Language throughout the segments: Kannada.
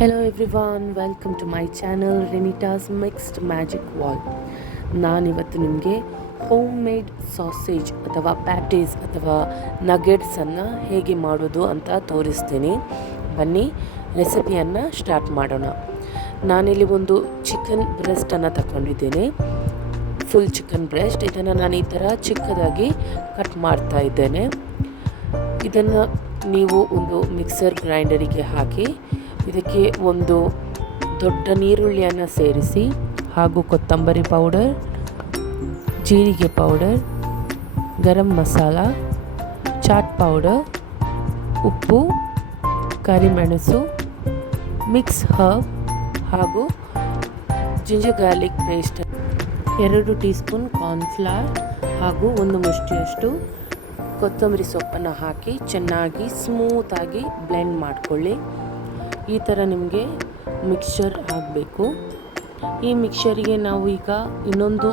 Hello everyone, welcome to my channel Renita's mixed magic wall. ನಾನಿವತ್ತು ನಿಮಗೆ ಹೋಮ್ ಮೇಡ್ ಸಾಸೇಜ್ ಅಥವಾ ಪ್ಯಾಟೀಸ್ ಅಥವಾ ನಗೆಟ್ಸನ್ನು ಹೇಗೆ ಮಾಡೋದು ಅಂತ ತೋರಿಸ್ತೀನಿ. ಬನ್ನಿ ರೆಸಿಪಿಯನ್ನು ಸ್ಟಾರ್ಟ್ ಮಾಡೋಣ. ನಾನಿಲ್ಲಿ ಒಂದು ಚಿಕನ್ ಬ್ರೆಸ್ಟನ್ನು ತಗೊಂಡಿದ್ದೇನೆ, ಫುಲ್ ಚಿಕನ್ ಬ್ರೆಸ್ಟ್. ಇದನ್ನು ನಾನು ಈ ಥರ ಚಿಕ್ಕದಾಗಿ ಕಟ್ ಮಾಡ್ತಾ ಇದ್ದೇನೆ. ಇದನ್ನು ನೀವು ಒಂದು ಮಿಕ್ಸರ್ ಗ್ರೈಂಡರಿಗೆ ಹಾಕಿ ಇದಕ್ಕೆ ಒಂದು ದೊಡ್ಡ ನೀರುಳ್ಳಿಯನ್ನು ಸೇರಿಸಿ ಹಾಗೂ ಕೊತ್ತಂಬರಿ ಪೌಡರ್, ಜೀರಿಗೆ powder, garam masala, chat powder, ಉಪ್ಪು, ಕರಿಮೆಣಸು, ಮಿಕ್ಸ್ ಹರ್ಬ್ ಹಾಗೂ ginger garlic paste, 2 tea spoon cornflour ಹಾಗೂ 1 ಮುಷ್ಟಿಯಷ್ಟು ಕೊತ್ತಂಬರಿ ಸೊಪ್ಪನ್ನು ಹಾಕಿ ಚೆನ್ನಾಗಿ ಸ್ಮೂತಾಗಿ ಬ್ಲೆಂಡ್ ಮಾಡಿಕೊಳ್ಳಿ. ಈ ಥರ ನಿಮಗೆ ಮಿಕ್ಸ್ಚರ್ ಆಗಬೇಕು. ಈ ಮಿಕ್ಸ್ಚರಿಗೆ ನಾವು ಈಗ ಇನ್ನೊಂದು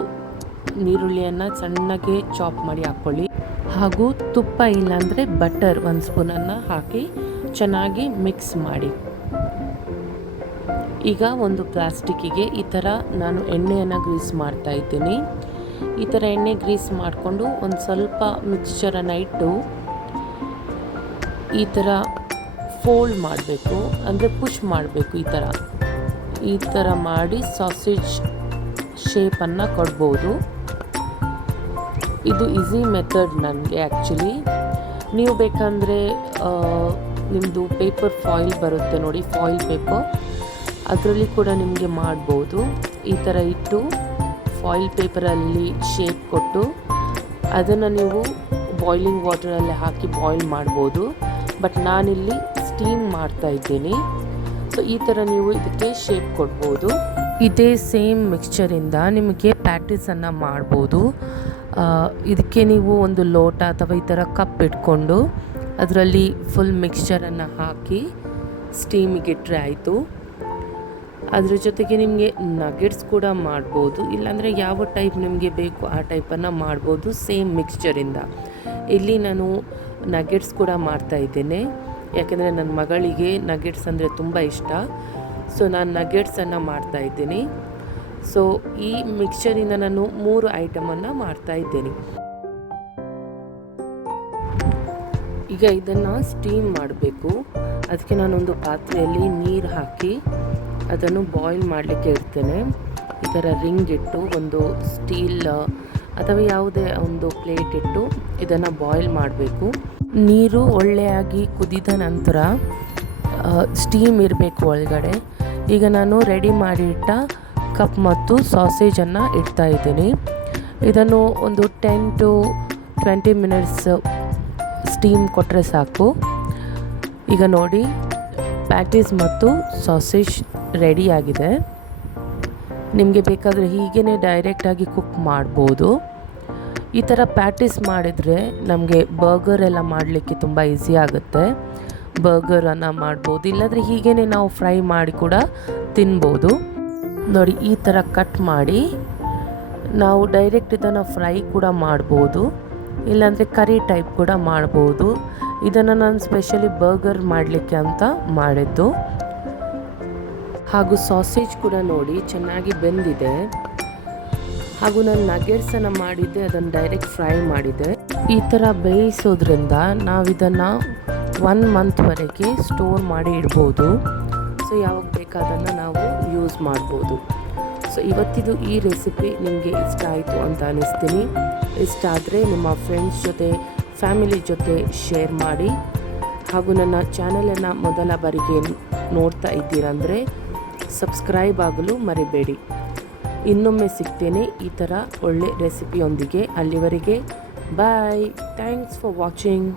ನೀರುಳ್ಳಿಯನ್ನು ಸಣ್ಣಗೆ ಚಾಪ್ ಮಾಡಿ ಹಾಕ್ಕೊಳ್ಳಿ ಹಾಗೂ ತುಪ್ಪ ಇಲ್ಲಾಂದರೆ ಬಟರ್ 1 ಸ್ಪೂನನ್ನು ಹಾಕಿ ಚೆನ್ನಾಗಿ ಮಿಕ್ಸ್ ಮಾಡಿ. ಈಗ ಒಂದು ಪ್ಲಾಸ್ಟಿಕ್ಕಿಗೆ ಈ ಥರ ನಾನು ಎಣ್ಣೆಯನ್ನು ಗ್ರೀಸ್ ಮಾಡ್ತಾ ಇದ್ದೀನಿ. ಈ ಥರ ಎಣ್ಣೆ ಗ್ರೀಸ್ ಮಾಡಿಕೊಂಡು ಒಂದು ಸ್ವಲ್ಪ ಮಿಕ್ಸ್ಚರನ್ನು ಇಟ್ಟು ಈ ಥರ ಫೋಲ್ಡ್ ಮಾಡಬೇಕು, ಅಂದರೆ ಪುಷ್ ಮಾಡಬೇಕು. ಈ ಥರ ಮಾಡಿ ಸಾಸೇಜ್ ಶೇಪನ್ನು ಕೊಡ್ಬೋದು. ಇದು ಈಸಿ ಮೆಥಡ್ ನನಗೆ ಆ್ಯಕ್ಚುಲಿ. ನೀವು ಬೇಕಂದರೆ ನಿಮ್ಮದು ಪೇಪರ್ ಫಾಯಿಲ್ ಬರುತ್ತೆ ನೋಡಿ, ಫಾಯಿಲ್ ಪೇಪರ್, ಅದರಲ್ಲಿ ಕೂಡ ನಿಮಗೆ ಮಾಡ್ಬೋದು. ಈ ಥರ ಇಟ್ಟು ಫಾಯಿಲ್ ಪೇಪರಲ್ಲಿ ಶೇಪ್ ಕೊಟ್ಟು ಅದನ್ನು ನೀವು ಬಾಯ್ಲಿಂಗ್ ವಾಟರಲ್ಲಿ ಹಾಕಿ ಬಾಯ್ಲ್ ಮಾಡ್ಬೋದು. ಬಟ್ ನಾನಿಲ್ಲಿ ಸ್ಟೀಮ್ ಮಾಡ್ತಾ ಇದ್ದೀನಿ. ಸೊ ಈ ಥರ ನೀವು ಇದಕ್ಕೆ ಶೇಪ್ ಕೊಡ್ಬೋದು. ಇದೇ ಸೇಮ್ ಮಿಕ್ಸ್ಚರಿಂದ ನಿಮಗೆ ಪ್ಯಾಟೀಸನ್ನು ಮಾಡ್ಬೋದು. ಇದಕ್ಕೆ ನೀವು ಒಂದು ಲೋಟ ಅಥವಾ ಈ ಥರ ಕಪ್ ಇಟ್ಕೊಂಡು ಅದರಲ್ಲಿ ಫುಲ್ ಮಿಕ್ಸ್ಚರನ್ನು ಹಾಕಿ ಸ್ಟೀಮಿಗೆ ಇಟ್ಟರೆ ಆಯಿತು. ಅದ್ರ ಜೊತೆಗೆ ನಿಮಗೆ ನಗೆಟ್ಸ್ ಕೂಡ ಮಾಡ್ಬೋದು, ಇಲ್ಲಾಂದರೆ ಯಾವ ಟೈಪ್ ನಿಮಗೆ ಬೇಕು ಆ ಟೈಪನ್ನು ಮಾಡ್ಬೋದು ಸೇಮ್ ಮಿಕ್ಸ್ಚರಿಂದ. ಇಲ್ಲಿ ನಾನು ನಗೆಟ್ಸ್ ಕೂಡ ಮಾಡ್ತಾ ಇದ್ದೇನೆ, ಯಾಕೆಂದರೆ ನನ್ನ ಮಗಳಿಗೆ ನಗೆಟ್ಸ್ ಅಂದರೆ ತುಂಬ ಇಷ್ಟ. ಸೊ ನಾನು ನಗೆಟ್ಸನ್ನು ಮಾಡ್ತಾ ಇದ್ದೀನಿ. ಸೊ ಈ ಮಿಕ್ಸ್ಚರಿಂದ ನಾನು 3 ಐಟಮನ್ನು ಮಾಡ್ತಾ ಇದ್ದೇನೆ. ಈಗ ಇದನ್ನು ಸ್ಟೀಮ್ ಮಾಡಬೇಕು. ಅದಕ್ಕೆ ನಾನೊಂದು ಪಾತ್ರೆಯಲ್ಲಿ ನೀರು ಹಾಕಿ ಅದನ್ನು ಬಾಯ್ಲ್ ಮಾಡಲಿಕ್ಕೆ ಇಡ್ತೇನೆ. ಈ ಥರ ರಿಂಗ್ ಇಟ್ಟು ಒಂದು ಸ್ಟೀಲ್ ಅಥವಾ ಯಾವುದೇ ಒಂದು ಪ್ಲೇಟ್ ಇಟ್ಟು ಇದನ್ನು ಬಾಯ್ಲ್ ಮಾಡಬೇಕು. ನೀರು ಒಳ್ಳೆಯಾಗಿ ಕುದಿದ ನಂತರ ಸ್ಟೀಮ್ ಇರಬೇಕು ಒಳಗಡೆ. ಈಗ ನಾನು ರೆಡಿ ಮಾಡಿ ಇಟ್ಟ ಕಪ್ ಮತ್ತು ಸಾಸೇಜನ್ನು ಇಡ್ತಾ ಇದ್ದೀನಿ. ಇದನ್ನು ಒಂದು 10 to 20 ಮಿನಿಟ್ಸ್ ಸ್ಟೀಮ್ ಕೊಟ್ಟರೆ ಸಾಕು. ಈಗ ನೋಡಿ, ಪ್ಯಾಟೀಸ್ ಮತ್ತು ಸಾಸೇಜ್ ರೆಡಿಯಾಗಿದೆ. ನಿಮಗೆ ಬೇಕಾದರೆ ಹೀಗೇ ಡೈರೆಕ್ಟಾಗಿ ಕುಕ್ ಮಾಡ್ಬೋದು. ಈ ಥರ ಪ್ಯಾಟೀಸ್ ಮಾಡಿದರೆ ನಮಗೆ ಬರ್ಗರ್ ಎಲ್ಲ ಮಾಡಲಿಕ್ಕೆ ತುಂಬ ಈಸಿ ಆಗುತ್ತೆ. ಬರ್ಗರನ್ನು ಮಾಡ್ಬೋದು, ಇಲ್ಲಾಂದರೆ ಹೀಗೇ ನಾವು ಫ್ರೈ ಮಾಡಿ ಕೂಡ ತಿನ್ಬೋದು. ನೋಡಿ, ಈ ಥರ ಕಟ್ ಮಾಡಿ ನಾವು ಡೈರೆಕ್ಟ್ ಇದನ್ನು ಫ್ರೈ ಕೂಡ ಮಾಡ್ಬೋದು, ಇಲ್ಲಾಂದರೆ ಕರಿ ಟೈಪ್ ಕೂಡ ಮಾಡ್ಬೋದು. ಇದನ್ನು ನಾನು ಸ್ಪೆಷಲಿ ಬರ್ಗರ್ ಮಾಡಲಿಕ್ಕೆ ಅಂತ ಮಾಡಿದ್ದು. ಹಾಗೂ ಸಾಸೇಜ್ ಕೂಡ ನೋಡಿ ಚೆನ್ನಾಗಿ ಬೆಂದಿದೆ. ಹಾಗೂ ನಾನು ನಗೆಟ್ಸನ್ನು ಮಾಡಿದ್ದೆ, ಅದನ್ನು ಡೈರೆಕ್ಟ್ ಫ್ರೈ ಮಾಡಿದ್ದೆ. ಈ ಥರ ಬೇಯಿಸೋದ್ರಿಂದ ನಾವಿದನ್ನು 1 ಮಂತ್ವರೆಗೆ ಸ್ಟೋರ್ ಮಾಡಿ ಇಡ್ಬೋದು. ಸೊ ಯಾವಾಗ ಬೇಕಾದನ್ನು ನಾವು ಯೂಸ್ ಮಾಡ್ಬೋದು. ಸೊ ಇವತ್ತಿದು ಈ ರೆಸಿಪಿ ನಿಮಗೆ ಇಷ್ಟ ಆಯಿತು ಅಂತ ಅನ್ನಿಸ್ತೀನಿ. ಇಷ್ಟ ಆದರೆ ನಿಮ್ಮ ಫ್ರೆಂಡ್ಸ್ ಜೊತೆ, ಫ್ಯಾಮಿಲಿ ಜೊತೆ ಶೇರ್ ಮಾಡಿ. ಹಾಗೂ ನನ್ನ ಚಾನಲನ್ನು ಮೊದಲ ಬಾರಿಗೆ ನೋಡ್ತಾ ಇದ್ದೀರಂದರೆ ಸಬ್ಸ್ಕ್ರೈಬ್ ಆಗಲು ಮರಿಬೇಡಿ. ಇನ್ನೊಮ್ಮೆ ಸಿಗ್ತೇನೆ ಈ ಥರ ಒಳ್ಳೆ ರೆಸಿಪಿಯೊಂದಿಗೆ. ಅಲ್ಲಿವರೆಗೆ ಬಾಯ್. Thanks for watching.